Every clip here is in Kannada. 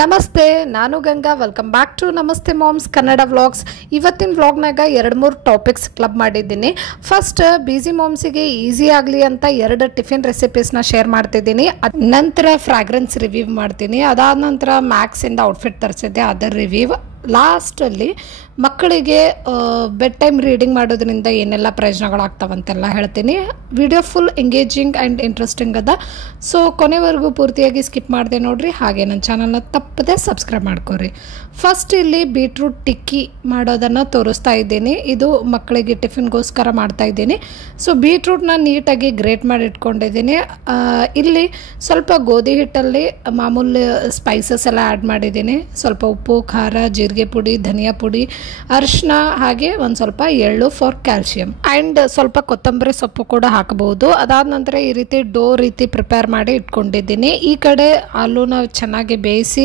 ನಮಸ್ತೆ, ನಾನು ಗಂಗಾ. ವೆಲ್ಕಮ್ ಬ್ಯಾಕ್ ಟು ನಮಸ್ತೆ ಮಾಮ್ಸ್ ಕನ್ನಡ ವ್ಲಾಗ್ಸ್. ಇವತ್ತಿನ ವ್ಲಾಗ್ನಾಗ 2-3 ಟಾಪಿಕ್ಸ್ ಕ್ಲಬ್ ಮಾಡಿದ್ದೀನಿ. ಫಸ್ಟ್, ಬಿಸಿ ಮಾಮ್ಸಿಗೆ ಈಸಿ ಆಗಲಿ ಅಂತ 2 ಟಿಫಿನ್ ರೆಸಿಪೀಸ್ನ ಶೇರ್ ಮಾಡ್ತಿದ್ದೀನಿ. ನಂತರ ಫ್ರಾಗ್ರೆನ್ಸ್ ರಿವ್ಯೂ ಮಾಡ್ತೀನಿ. ಅದಾದ ನಂತರ ಮ್ಯಾಕ್ಸಿಂದ ಔಟ್ಫಿಟ್ ತರಿಸಿದ್ದೆ, ಅದರ ರಿವ್ಯೂ. ಲಾಸ್ಟಲ್ಲಿ ಮಕ್ಕಳಿಗೆ ಬೆಡ್ ಟೈಮ್ ರೀಡಿಂಗ್ ಮಾಡೋದ್ರಿಂದ ಏನೆಲ್ಲ ಪ್ರಯೋಜನಗಳಾಗ್ತಾವಂತೆಲ್ಲ ಹೇಳ್ತೀನಿ. Video full engaging and interesting ಅದ. ಸೊ ಕೊನೆವರೆಗೂ ಪೂರ್ತಿಯಾಗಿ ಸ್ಕಿಪ್ ಮಾಡಿದೆ ನೋಡ್ರಿ. ಹಾಗೆ ನನ್ನ ಚಾನಲ್ನ ತಪ್ಪದೆ ಸಬ್ಸ್ಕ್ರೈಬ್ ಮಾಡ್ಕೊರಿ. ಫಸ್ಟ್ ಇಲ್ಲಿ ಬೀಟ್ರೂಟ್ ಟಿಕ್ಕಿ ಮಾಡೋದನ್ನು ತೋರಿಸ್ತಾ ಇದ್ದೀನಿ. ಇದು ಮಕ್ಕಳಿಗೆ ಟಿಫಿನ್ಗೋಸ್ಕರ ಮಾಡ್ತಾ ಇದ್ದೀನಿ. ಸೊ ಬೀಟ್ರೂಟ್ನ ನೀಟಾಗಿ ಗ್ರೇಟ್ ಮಾಡಿ ಇಟ್ಕೊಂಡಿದ್ದೀನಿ. ಇಲ್ಲಿ ಸ್ವಲ್ಪ ಗೋಧಿ ಹಿಟ್ಟಲ್ಲಿ ಮಾಮೂಲಿ ಸ್ಪೈಸಸ್ ಎಲ್ಲ ಆ್ಯಡ್ ಮಾಡಿದ್ದೀನಿ. ಸ್ವಲ್ಪ ಉಪ್ಪು, ಖಾರ, ಜೀರಿಗೆ ಪುಡಿ, ಧನಿಯಾ ಪುಡಿ, ಅರಿಶಿನ, ಹಾಗೆ ಒಂದು ಸ್ವಲ್ಪ ಎಳ್ಳು ಫಾರ್ ಕ್ಯಾಲ್ಸಿಯಂ, ಆ್ಯಂಡ್ ಸ್ವಲ್ಪ ಕೊತ್ತಂಬರಿ ಸೊಪ್ಪು ಕೂಡ ಹಾಕಬಹುದು. ಅದಾದ ನಂತರ ಈ ರೀತಿ ಡೋ ರೀತಿ ಪ್ರಿಪೇರ್ ಮಾಡಿ ಇಟ್ಕೊಂಡಿದ್ದೀನಿ. ಈ ಕಡೆ ಆಲೂನ ಚೆನ್ನಾಗಿ ಬೇಯಿಸಿ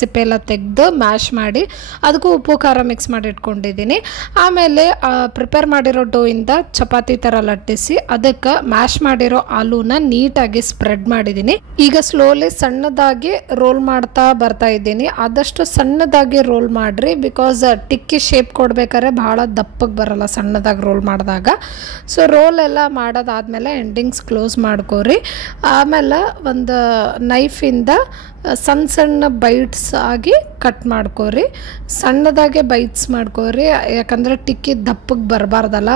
ಸಿಪ್ಪೆ ಎಲ್ಲ ತೆಗೆದು ಮ್ಯಾಶ್ ಮಾಡಿ ಅದಕ್ಕೂ ಉಪ್ಪು ಖಾರ ಮಿಕ್ಸ್ ಮಾಡಿ ಇಟ್ಕೊಂಡಿದ್ದೀನಿ. ಆಮೇಲೆ ಪ್ರಿಪೇರ್ ಮಾಡಿರೋ ಡೋ ಇಂದ ಚಪಾತಿ ಥರ ಲಟ್ಟಿಸಿ ಅದಕ್ಕೆ ಮ್ಯಾಶ್ ಮಾಡಿರೋ ಆಲೂನ ನೀಟಾಗಿ ಸ್ಪ್ರೆಡ್ ಮಾಡಿದ್ದೀನಿ. ಈಗ ಸ್ಲೋಲಿ ಸಣ್ಣದಾಗಿ ರೋಲ್ ಮಾಡ್ತಾ ಬರ್ತಾ ಇದ್ದೀನಿ. ಆದಷ್ಟು ಸಣ್ಣದಾಗಿ ರೋಲ್ ಮಾಡ್ರಿ, ಬಿಕಾಸ್ ಟಿಕ್ಕಿ ಶೇಪ್ ಕೊಡ್ಬೇಕಾದ್ರೆ ಭಾಳ ದಪ್ಪಗೆ ಬರಲ್ಲ ಸಣ್ಣದಾಗಿ ರೋಲ್ ಮಾಡಿದಾಗ. ಸೊ ರೋಲ್ ಎಲ್ಲ ಮಾಡೋದಾದ್ಮೇಲೆ ಎಂಡಿಂಗ್ಸ್ ಕ್ಲೋಸ್ ಮಾಡ್ಕೋರಿ. ಆಮೇಲೆ ಒಂದು ನೈಫಿಂದ ಸಣ್ಣ ಸಣ್ಣ ಬೈಟ್ಸ್ ಆಗಿ ಕಟ್ ಮಾಡ್ಕೋರಿ. ಸಣ್ಣದಾಗೆ ಬೈಟ್ಸ್ ಮಾಡ್ಕೋರಿ, ಯಾಕಂದರೆ ಟಿಕ್ಕಿ ದಪ್ಪಗೆ ಬರಬಾರ್ದಲ್ಲ.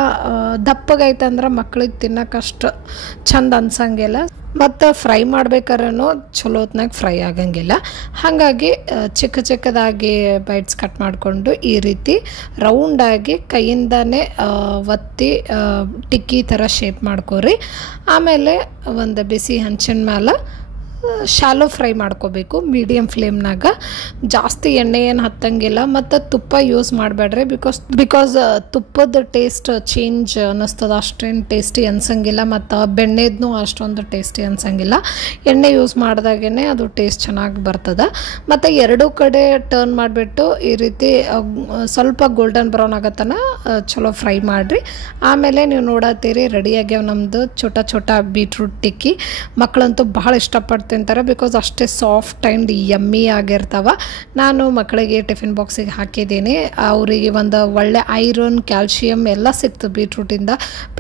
ದಪ್ಪಗೈತೆ ಅಂದ್ರೆ ಮಕ್ಳಿಗೆ ತಿನ್ನೋಕ್ಕಷ್ಟು ಚಂದ ಅನ್ಸಂಗಿಲ್ಲ, ಮತ್ತು ಫ್ರೈ ಮಾಡ್ಬೇಕಾದ್ರೂ ಚಲೋ ಹೊತ್ನಾಗ ಫ್ರೈ ಆಗಂಗಿಲ್ಲ. ಹಾಗಾಗಿ ಚಿಕ್ಕದಾಗಿ ಬೈಟ್ಸ್ ಕಟ್ ಮಾಡಿಕೊಂಡು ಈ ರೀತಿ ರೌಂಡಾಗಿ ಕೈಯಿಂದನೇ ಒತ್ತಿ ಟಿಕ್ಕಿ ಥರ ಶೇಪ್ ಮಾಡ್ಕೋರಿ. ಆಮೇಲೆ ಒಂದು ಬಿಸಿ ಹಂಚಿನ ಮೇಲೆ ಶಾಲೋ ಫ್ರೈ ಮಾಡ್ಕೋಬೇಕು ಮೀಡಿಯಮ್ ಫ್ಲೇಮ್ನಾಗ. ಜಾಸ್ತಿ ಎಣ್ಣೆ ಏನು ಹತ್ತಂಗಿಲ್ಲ, ಮತ್ತು ತುಪ್ಪ ಯೂಸ್ ಮಾಡಬೇಡ್ರಿ, ಬಿಕಾಸ್ ತುಪ್ಪದ ಟೇಸ್ಟ್ ಚೇಂಜ್ ಅನ್ನಿಸ್ತದ. ಅಷ್ಟೇನು ಟೇಸ್ಟಿ ಅನ್ಸಂಗಿಲ್ಲ, ಮತ್ತು ಬೆಣ್ಣೆದೂ ಅಷ್ಟೊಂದು ಟೇಸ್ಟಿ ಅನ್ಸಂಗಿಲ್ಲ. ಎಣ್ಣೆ ಯೂಸ್ ಮಾಡಿದಾಗೇ ಅದು ಟೇಸ್ಟ್ ಚೆನ್ನಾಗಿ ಬರ್ತದೆ. ಮತ್ತು ಎರಡೂ ಕಡೆ ಟರ್ನ್ ಮಾಡಿಬಿಟ್ಟು ಈ ರೀತಿ ಸ್ವಲ್ಪ ಗೋಲ್ಡನ್ ಬ್ರೌನ್ ಆಗತ್ತನ ಚಲೋ ಫ್ರೈ ಮಾಡಿರಿ. ಆಮೇಲೆ ನೀವು ನೋಡತ್ತೀರಿ ರೆಡಿಯಾಗ್ಯಾವ ನಮ್ಮದು ಚೋಟ ಬೀಟ್ರೂಟ್ ಟಿಕ್ಕಿ. ಮಕ್ಕಳಂತೂ ಭಾಳ ಇಷ್ಟಪಟ್ಟು ತಿಂತಾರೆ, ಬಿಕಾಸ್ ಅಷ್ಟೇ ಸಾಫ್ಟ್ ಆ್ಯಂಡ್ ಯಮ್ಮಿ ಆಗಿರ್ತಾವ. ನಾನು ಮಕ್ಕಳಿಗೆ ಟಿಫಿನ್ ಬಾಕ್ಸಿಗೆ ಹಾಕಿದ್ದೀನಿ. ಅವರಿಗೆ ಒಂದು ಒಳ್ಳೆ ಐರನ್, ಕ್ಯಾಲ್ಶಿಯಮ್ ಎಲ್ಲ ಸಿಕ್ತು ಬೀಟ್ರೂಟಿಂದ.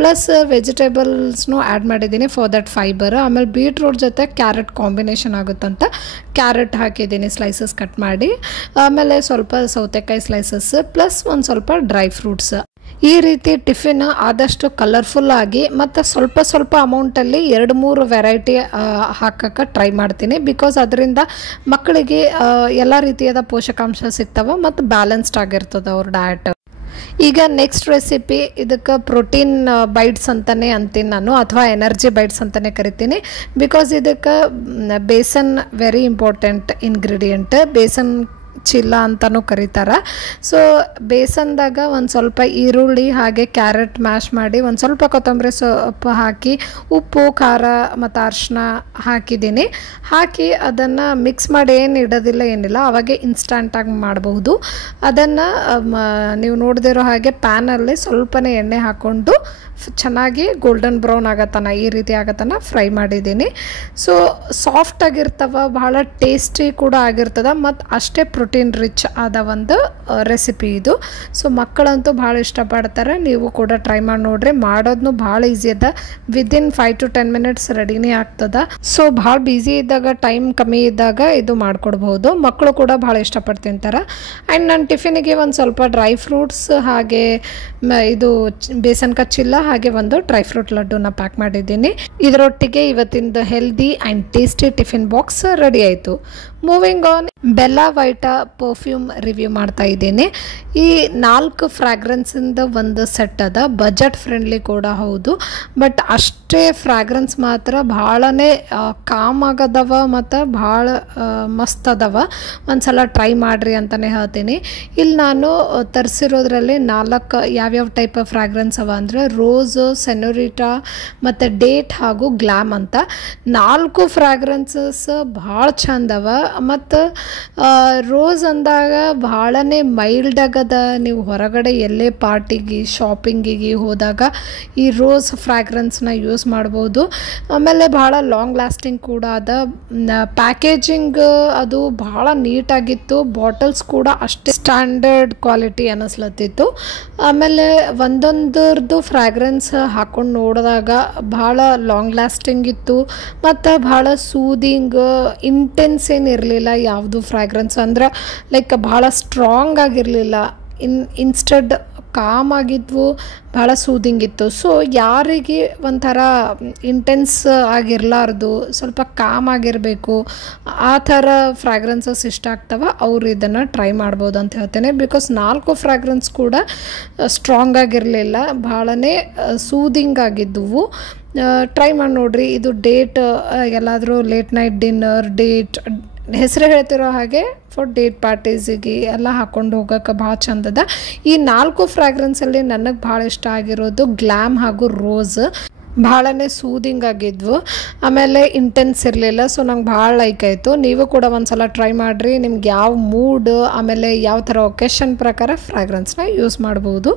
ಪ್ಲಸ್ ವೆಜಿಟೇಬಲ್ಸ್ನೂ ಆ್ಯಡ್ ಮಾಡಿದ್ದೀನಿ ಫಾರ್ ದಟ್ ಫೈಬರ್. ಆಮೇಲೆ ಬೀಟ್ರೂಟ್ ಜೊತೆ ಕ್ಯಾರೆಟ್ ಕಾಂಬಿನೇಷನ್ ಆಗುತ್ತಂತ ಕ್ಯಾರೆಟ್ ಹಾಕಿದ್ದೀನಿ ಸ್ಲೈಸಸ್ ಕಟ್ ಮಾಡಿ. ಆಮೇಲೆ ಸ್ವಲ್ಪ ಸೌತೆಕಾಯಿ ಸ್ಲೈಸಸ್, ಪ್ಲಸ್ ಒಂದು ಸ್ವಲ್ಪ ಡ್ರೈ ಫ್ರೂಟ್ಸ್. ಈ ರೀತಿ ಟಿಫಿನ್ ಆದಷ್ಟು ಕಲರ್ಫುಲ್ ಆಗಿ ಮತ್ತು ಸ್ವಲ್ಪ ಅಮೌಂಟಲ್ಲಿ 2-3 ವೆರೈಟಿ ಹಾಕಕ್ಕೆ ಟ್ರೈ ಮಾಡ್ತೀನಿ, ಬಿಕಾಸ್ ಅದರಿಂದ ಮಕ್ಕಳಿಗೆ ಎಲ್ಲ ರೀತಿಯಾದ ಪೋಷಕಾಂಶ ಸಿಗ್ತವೆ ಮತ್ತು ಬ್ಯಾಲೆನ್ಸ್ಡ್ ಆಗಿರ್ತದೆ ಅವ್ರ ಡಯಟ್. ಈಗ ನೆಕ್ಸ್ಟ್ ರೆಸಿಪಿ, ಇದಕ್ಕೆ ಪ್ರೋಟೀನ್ ಬೈಟ್ಸ್ ಅಂತಲೇ ಅಂತೀನಿ ನಾನು, ಅಥವಾ ಎನರ್ಜಿ ಬೈಟ್ಸ್ ಅಂತಲೇ ಕರಿತೀನಿ. ಬಿಕಾಸ್ ಇದಕ್ಕೆ besan very important ingredient. Besan chilla ಅಂತಲೂ ಕರೀತಾರೆ. ಸೊ ಬೇಸನ್ದಾಗ ಒಂದು ಸ್ವಲ್ಪ ಈರುಳ್ಳಿ ಹಾಗೆ ಕ್ಯಾರೆಟ್ ಮ್ಯಾಶ್ ಮಾಡಿ ಒಂದು ಸ್ವಲ್ಪ ಕೊತ್ತಂಬರಿ ಸೊಪ್ಪು ಹಾಕಿ ಉಪ್ಪು, ಖಾರ ಮತ್ತು ಅರಿಶಿನ ಹಾಕಿದ್ದೀನಿ. ಹಾಕಿ ಅದನ್ನು ಮಿಕ್ಸ್ ಮಾಡಿ ಏನು ಇಡೋದಿಲ್ಲ, ಏನಿಲ್ಲ, ಅವಾಗೆ ಇನ್ಸ್ಟಂಟಾಗಿ ಮಾಡಬಹುದು. ಅದನ್ನು ನೀವು ನೋಡ್ದಿರೋ ಹಾಗೆ ಪ್ಯಾನಲ್ಲಿ ಸ್ವಲ್ಪನೇ ಎಣ್ಣೆ ಹಾಕ್ಕೊಂಡು ಚೆನ್ನಾಗಿ ಗೋಲ್ಡನ್ ಬ್ರೌನ್ ಆಗತ್ತನ ಈ ರೀತಿ ಆಗತ್ತನ ಫ್ರೈ ಮಾಡಿದ್ದೀನಿ. ಸೊ ಸಾಫ್ಟಾಗಿರ್ತವೆ, ಭಾಳ ಟೇಸ್ಟಿ ಕೂಡ ಆಗಿರ್ತದೆ, ಮತ್ತು ಅಷ್ಟೇ ಪ್ರೋಟೀನ್ ರಿಚ್ ಆದ ಒಂದು ರೆಸಿಪಿ ಇದು. ಸೊ ಮಕ್ಕಳಂತೂ ಭಾಳ ಇಷ್ಟಪಡ್ತಾರೆ. ನೀವು ಕೂಡ ಟ್ರೈ ಮಾಡಿ ನೋಡ್ರಿ. ಮಾಡೋದನ್ನು ಭಾಳ ಈಸಿ ಅದ. ವಿದಿನ್ 5 to 10 minutes ರೆಡಿನೇ ಆಗ್ತದೆ. ಸೊ ಭಾಳ ಬ್ಯುಸಿ ಇದ್ದಾಗ, ಟೈಮ್ ಕಮ್ಮಿ ಇದ್ದಾಗ ಇದು ಮಾಡ್ಕೊಡ್ಬೋದು. ಮಕ್ಕಳು ಕೂಡ ಭಾಳ ಇಷ್ಟಪಟ್ಟು ತಿಂತಾರೆ. ಆ್ಯಂಡ್ ನನ್ನ ಟಿಫಿನಿಗೆ ಒಂದು ಸ್ವಲ್ಪ ಡ್ರೈ ಫ್ರೂಟ್ಸ್, ಹಾಗೆ ಇದು ಬೇಸನ್ ಕಚ್ಚಿಲ್ಲ, ಹಾಗೆ ಒಂದು ಡ್ರೈ ಫ್ರೂಟ್ ಲಡ್ಡುನ ಪ್ಯಾಕ್ ಮಾಡಿದ್ದೀನಿ. ಇದರೊಟ್ಟಿಗೆ ಇವತ್ತಿಂದ healthy and tasty tiffin box ready ಆಯಿತು. ಮೂವಿಂಗ್ ಆನ್, ಬೆಲ್ಲಾ ವೈಟಾ ಪರ್ಫ್ಯೂಮ್ ರಿವ್ಯೂ ಮಾಡ್ತಾ ಇದ್ದೀನಿ. ಈ 4 ಫ್ರಾಗ್ರೆನ್ಸಿಂದ ಒಂದು ಸೆಟ್ ಅದ. ಬಜೆಟ್ ಫ್ರೆಂಡ್ಲಿ ಕೂಡ ಹೌದು, ಬಟ್ ಅಷ್ಟೇ ಫ್ರಾಗ್ರೆನ್ಸ್ ಮಾತ್ರ ಭಾಳನೇ ಕಾಮ್ ಆಗದವ ಮತ್ತು ಭಾಳ ಮಸ್ತ್ ಅದಾವ. ಒಂದು ಸಲ ಟ್ರೈ ಮಾಡಿರಿ ಅಂತಲೇ ಹೇಳ್ತೀನಿ. ಇಲ್ಲಿ ನಾನು ತರಿಸಿರೋದ್ರಲ್ಲಿ 4 ಯಾವ್ಯಾವ ಟೈಪ್ ಆಫ್ ಫ್ರಾಗ್ರೆನ್ಸ್ ಅವ ಅಂದರೆ ರೋಸ್, ಸೆನೋರಿಟಾ ಮತ್ತು ಡೇಟ್ ಹಾಗೂ ಗ್ಲಾಮ್ ಅಂತ 4 ಫ್ರಾಗ್ರೆನ್ಸಸ್ ಭಾಳ ಚಂದವ. ಮತ್ತು ರೋಸ್ ಅಂದಾಗ ಭಾಳನೇ ಮೈಲ್ಡ್ ಆಗದ. ನೀವು ಹೊರಗಡೆ ಎಲ್ಲೇ ಪಾರ್ಟಿಗೆ ಶಾಪಿಂಗಿಗೆ ಹೋದಾಗ ಈ ರೋಸ್ ಫ್ರ್ಯಾಗ್ರೆನ್ಸ್ನ ಯೂಸ್ ಮಾಡ್ಬೋದು. ಆಮೇಲೆ ಭಾಳ ಲಾಂಗ್ ಲಾಸ್ಟಿಂಗ್ ಕೂಡ ಅದ. ಪ್ಯಾಕೇಜಿಂಗ್ ಅದು ಭಾಳ ನೀಟಾಗಿತ್ತು. ಬಾಟಲ್ಸ್ ಕೂಡ ಅಷ್ಟೇ ಸ್ಟ್ಯಾಂಡರ್ಡ್ ಕ್ವಾಲಿಟಿ ಅನ್ನಿಸ್ಲತ್ತಿತ್ತು. ಆಮೇಲೆ ಒಂದೊಂದರದ್ದು ಫ್ರ್ಯಾಗ್ರೆನ್ಸ್ ಹಾಕೊಂಡು ನೋಡಿದಾಗ ಭಾಳ ಲಾಂಗ್ ಲಾಸ್ಟಿಂಗ್ ಇತ್ತು ಮತ್ತು ಭಾಳ ಸೂದಿಂಗ್, ಇಂಟೆನ್ಸ್ ಏನಿರಲಿಲ್ಲ ಯಾವುದು ಫ್ರ್ಯಾಗ್ರೆನ್ಸ್. ಅಂದ್ರೆ ಲೈಕ್ ಭಾಳ ಸ್ಟ್ರಾಂಗ್ ಆಗಿರಲಿಲ್ಲ. ಇನ್ಸ್ಟೆಡ್ ಕಾಮ್ ಆಗಿದ್ವು, ಭಾಳ ಸೂದಿಂಗ್ ಇತ್ತು. ಸೊ ಯಾರಿಗೆ ಒಂಥರ ಇಂಟೆನ್ಸ್ ಆಗಿರಲಾರ್ದು, ಸ್ವಲ್ಪ ಕಾಮ್ ಆಗಿರಬೇಕು, ಆ ಥರ ಫ್ರ್ಯಾಗ್ರೆನ್ಸಸ್ ಇಷ್ಟ ಆಗ್ತವೆ, ಅವರು ಇದನ್ನು ಟ್ರೈ ಮಾಡ್ಬೋದು ಅಂತ ಹೇಳ್ತೇನೆ. ಬಿಕಾಸ್ 4 ಫ್ರ್ಯಾಗ್ರೆನ್ಸ್ ಕೂಡ ಸ್ಟ್ರಾಂಗ್ ಆಗಿರಲಿಲ್ಲ, ಭಾಳನೇ ಸೂದಿಂಗ್ ಆಗಿದ್ದವು. ಟ್ರೈ ಮಾಡಿ ನೋಡ್ರಿ. ಇದು ಡೇಟ್ ಎಲ್ಲಾದರೂ ಲೇಟ್ ನೈಟ್ ಡಿನ್ನರ್, ಡೇಟ್ ಹೆಸರು ಹೇಳ್ತಿರೋ ಹಾಗೆ ಫಾರ್ ಡೇಟ್ ಪಾರ್ಟೀಸಿಗೆ ಎಲ್ಲ ಹಾಕ್ಕೊಂಡು ಹೋಗೋಕೆ ಭಾಳ ಚಂದದ. ಈ 4 ಫ್ರ್ಯಾಗ್ರೆನ್ಸಲ್ಲಿ ನನಗೆ ಭಾಳ ಇಷ್ಟ ಆಗಿರೋದು ಗ್ಲ್ಯಾಮ್ ಹಾಗೂ ರೋಸ್. ಭಾಳನೇ ಸೂದಿಂಗ್ ಆಗಿದ್ವು, ಆಮೇಲೆ ಇಂಟೆನ್ಸ್ ಇರಲಿಲ್ಲ. ಸೊ ನಂಗೆ ಭಾಳ ಲೈಕ್ ಆಯಿತು. ನೀವು ಕೂಡ ಒಂದು ಸಲ ಟ್ರೈ ಮಾಡಿರಿ. ನಿಮ್ಗೆ ಯಾವ ಮೂಡ್ ಆಮೇಲೆ ಯಾವ ಥರ ಒಕೇಶನ್ ಪ್ರಕಾರ ಫ್ರ್ಯಾಗ್ರೆನ್ಸ್ನ ಯೂಸ್ ಮಾಡ್ಬೋದು.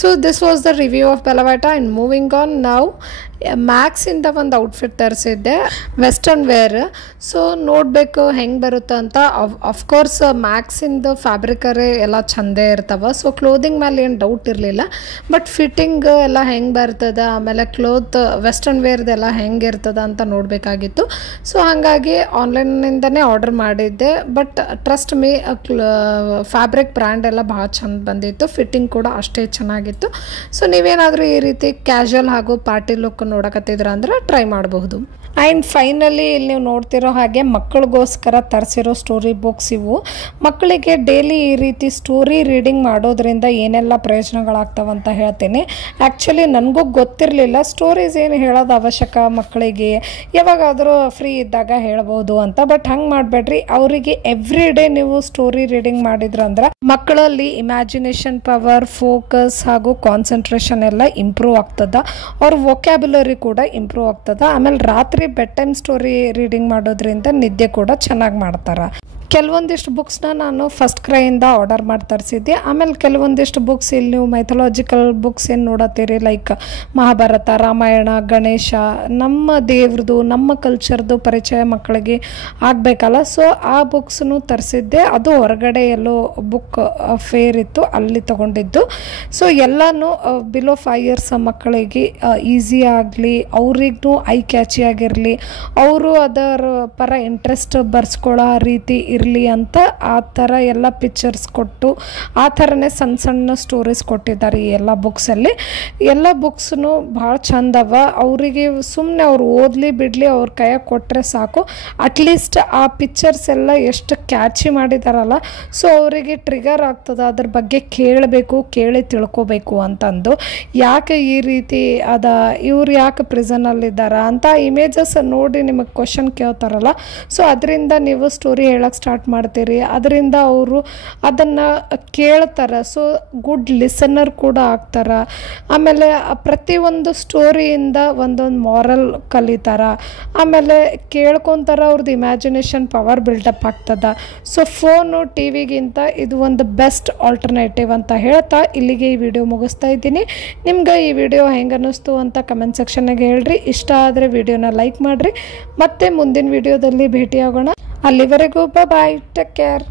So this was the review of ಬೆಲ್ಲಾ ವಿಟಾ. ಆ್ಯಂಡ್ ಮೂವಿಂಗ್ ಆನ್ ನಾವು ಮ್ಯಾಕ್ಸಿಂದ ಒಂದು ಔಟ್ಫಿಟ್ ತರಿಸಿದ್ದೆ, ವೆಸ್ಟರ್ನ್ ವೇರ್. ಸೊ ನೋಡಬೇಕು ಹೆಂಗೆ ಬರುತ್ತೆ ಅಂತ. ಅಫ್ಕೋರ್ಸ್ ಮ್ಯಾಕ್ಸಿಂದು ಫ್ಯಾಬ್ರಿಕರೇ ಎಲ್ಲ ಚಂದೇ ಇರ್ತವೆ. ಸೊ ಕ್ಲೋದಿಂಗ್ ಮೇಲೆ ಏನು ಡೌಟ್ ಇರಲಿಲ್ಲ, ಬಟ್ ಫಿಟ್ಟಿಂಗ್ ಎಲ್ಲ ಹೆಂಗೆ ಬರ್ತದೆ, ಆಮೇಲೆ ಕ್ಲೋತ್ ವೆಸ್ಟರ್ನ್ ವೇರ್ದೆಲ್ಲ ಹೆಂಗೆ ಇರ್ತದೆ ಅಂತ ನೋಡಬೇಕಾಗಿತ್ತು. ಸೊ ಹಾಗಾಗಿ ಆನ್ಲೈನಿಂದನೇ ಆರ್ಡರ್ ಮಾಡಿದ್ದೆ. But trust me, fabric brand ಎಲ್ಲ ಭಾಳ ಚಂದ ಬಂದಿತ್ತು, ಫಿಟ್ಟಿಂಗ್ ಕೂಡ ಅಷ್ಟೇ ಚೆನ್ನಾಗಿತ್ತು. ಸೊ ನೀವೇನಾದರೂ ಈ ರೀತಿ ಕ್ಯಾಶುವಲ್ ಹಾಗೂ ಪಾರ್ಟಿ ಲುಕ್ ನೋಡಕತ್ತಿದ್ರ ಅಂದ್ರೆ ಟ್ರೈ ಮಾಡಬಹುದು. ಆ್ಯಂಡ್ ಫೈನಲಿ ಇಲ್ಲಿ ನೀವು ನೋಡ್ತಿರೋ ಹಾಗೆ ಮಕ್ಕಳಿಗೋಸ್ಕರ ತರಿಸಿರೋ ಸ್ಟೋರಿ ಬುಕ್ಸ್ ಇವು. ಮಕ್ಕಳಿಗೆ ಡೈಲಿ ಈ ರೀತಿ ಸ್ಟೋರಿ ರೀಡಿಂಗ್ ಮಾಡೋದ್ರಿಂದ ಏನೆಲ್ಲ ಪ್ರಯೋಜನಗಳಾಗ್ತಾವಂತ ಹೇಳ್ತೀನಿ. ಆ್ಯಕ್ಚುಲಿ ನನಗೂ ಗೊತ್ತಿರಲಿಲ್ಲ ಸ್ಟೋರೀಸ್ ಏನು ಹೇಳೋದು ಅವಶ್ಯಕ ಮಕ್ಕಳಿಗೆ, ಯಾವಾಗಾದರೂ ಫ್ರೀ ಇದ್ದಾಗ ಹೇಳ್ಬೋದು ಅಂತ. ಬಟ್ ಹಂಗೆ ಮಾಡಬೇಡ್ರಿ. ಅವರಿಗೆ ಎವ್ರಿ ಡೇ ನೀವು ಸ್ಟೋರಿ ರೀಡಿಂಗ್ ಮಾಡಿದ್ರಂದ್ರೆ ಮಕ್ಕಳಲ್ಲಿ ಇಮ್ಯಾಜಿನೇಷನ್ ಪವರ್, ಫೋಕಸ್ ಹಾಗೂ ಕಾನ್ಸಂಟ್ರೇಷನ್ ಎಲ್ಲ ಇಂಪ್ರೂವ್ ಆಗ್ತದ. ಅವ್ರ ವೊಕ್ಯಾಬ್ಯುಲರಿ ಕೂಡ ಇಂಪ್ರೂವ್ ಆಗ್ತದ. ಆಮೇಲೆ ರಾತ್ರಿ ಬೆಡ್ ಟೈಮ್ ಸ್ಟೋರಿ ರೀಡಿಂಗ್ ಮಾಡೋದ್ರಿಂದ ನಿದ್ದೆ ಕೂಡ ಚೆನ್ನಾಗಿ ಮಾಡ್ತಾರೆ. ಕೆಲವೊಂದಿಷ್ಟು ಬುಕ್ಸ್ನ ನಾನು ಫಸ್ಟ್ ಕ್ರೈಯಿಂದ ಆರ್ಡರ್ ಮಾಡಿ ತರಿಸಿದ್ದೆ. ಆಮೇಲೆ ಕೆಲವೊಂದಿಷ್ಟು ಬುಕ್ಸ್ ಇಲ್ಲಿ ನೀವು ಮೈಥಾಲಜಿಕಲ್ ಬುಕ್ಸ್ ಏನು ನೋಡತ್ತೀರಿ, ಲೈಕ್ ಮಹಾಭಾರತ, ರಾಮಾಯಣ, ಗಣೇಶ, ನಮ್ಮ ದೇವ್ರದ್ದು, ನಮ್ಮ ಕಲ್ಚರ್ದು ಪರಿಚಯ ಮಕ್ಕಳಿಗೆ ಆಗಬೇಕಲ್ಲ. ಸೊ ಆ ಬುಕ್ಸನ್ನು ತರಿಸಿದ್ದೆ. ಅದು ಹೊರಗಡೆ ಎಲ್ಲೋ ಬುಕ್ ಫೇರ್ ಇತ್ತು, ಅಲ್ಲಿ ತೊಗೊಂಡಿದ್ದು. ಸೊ ಎಲ್ಲನೂ ಬಿಲೋ 5 ಇಯರ್ಸ್ ಮಕ್ಕಳಿಗೆ ಈಸಿ ಆಗಲಿ, ಅವ್ರಿಗೂ ಐ ಕ್ಯಾಚಿ ಆಗಿರಲಿ, ಅವರು ಅದರ ಪರ ಇಂಟ್ರೆಸ್ಟ್ ಬರ್ಸ್ಕೊಳ್ಳೋ ರೀತಿ ಇರಲಿ ಅಂತ ಆ ಥರ ಎಲ್ಲ ಪಿಕ್ಚರ್ಸ್ ಕೊಟ್ಟು ಆ ಥರನೇ ಸಣ್ಣ ಸಣ್ಣ ಸ್ಟೋರೀಸ್ ಕೊಟ್ಟಿದ್ದಾರೆ ಈ ಎಲ್ಲ ಬುಕ್ಸಲ್ಲಿ. ಎಲ್ಲ ಬುಕ್ಸ್ನು ಭಾಳ ಚಂದವ. ಅವರಿಗೆ ಸುಮ್ಮನೆ ಅವ್ರು ಓದಲಿ ಬಿಡಲಿ, ಅವ್ರ ಕೈಯಾಗ ಕೊಟ್ಟರೆ ಸಾಕು. ಅಟ್ಲೀಸ್ಟ್ ಆ ಪಿಕ್ಚರ್ಸ್ ಎಲ್ಲ ಎಷ್ಟು ಕ್ಯಾಚಿ ಮಾಡಿದಾರಲ್ಲ, ಸೊ ಅವರಿಗೆ ಟ್ರಿಗರ್ ಆಗ್ತದೆ, ಅದ್ರ ಬಗ್ಗೆ ಕೇಳಬೇಕು, ಕೇಳಿ ತಿಳ್ಕೊಬೇಕು ಅಂತಂದು. ಯಾಕೆ ಈ ರೀತಿ ಅದ, ಇವ್ರು ಯಾಕೆ ಪ್ರಿಸನಲ್ಲಿದ್ದಾರ ಅಂತ ಇಮೇಜಸ್ ನೋಡಿ ನಿಮಗೆ ಕ್ವಶನ್ ಕೇಳ್ತಾರಲ್ಲ. ಸೊ ಅದರಿಂದ ನೀವು ಸ್ಟೋರಿ ಹೇಳಕ್ಕೆ ಸ್ಟಾರ್ಟ್ ಮಾಡ್ತೀರಿ, ಅದರಿಂದ ಅವರು ಅದನ್ನು ಕೇಳ್ತಾರೆ. ಸೊ ಗುಡ್ ಲಿಸನರ್ ಕೂಡ ಆಗ್ತಾರೆ. ಆಮೇಲೆ ಪ್ರತಿಯೊಂದು ಸ್ಟೋರಿಯಿಂದ ಒಂದೊಂದು ಮಾರಲ್ ಕಲಿತಾರ. ಆಮೇಲೆ ಕೇಳ್ಕೊತಾರೆ, ಅವ್ರದ್ದು ಇಮ್ಯಾಜಿನೇಷನ್ ಪವರ್ ಬಿಲ್ಡಪ್ ಆಗ್ತದೆ. ಸೊ ಫೋನು ಟಿ ವಿಗಿಂತ ಇದು ಒಂದು ಬೆಸ್ಟ್ ಆಲ್ಟರ್ನೇಟಿವ್ ಅಂತ ಹೇಳ್ತಾ ಇಲ್ಲಿಗೆ ಈ ವಿಡಿಯೋ ಮುಗಿಸ್ತಾ ಇದ್ದೀನಿ. ನಿಮ್ಗೆ ಈ ವಿಡಿಯೋ ಹೆಂಗೆ ಅನ್ನಿಸ್ತು ಅಂತ ಕಮೆಂಟ್ ಸೆಕ್ಷನ್ಗೆ ಹೇಳ್ರಿ. ಇಷ್ಟ ಆದರೆ ವಿಡಿಯೋನ ಲೈಕ್ ಮಾಡಿರಿ. ಮತ್ತೆ ಮುಂದಿನ ವಿಡಿಯೋದಲ್ಲಿ ಭೇಟಿಯಾಗೋಣ. ಅಲ್ಲಿವರೆಗೂ ಬಾಯ್, ಟೇಕ್ ಕೇರ್.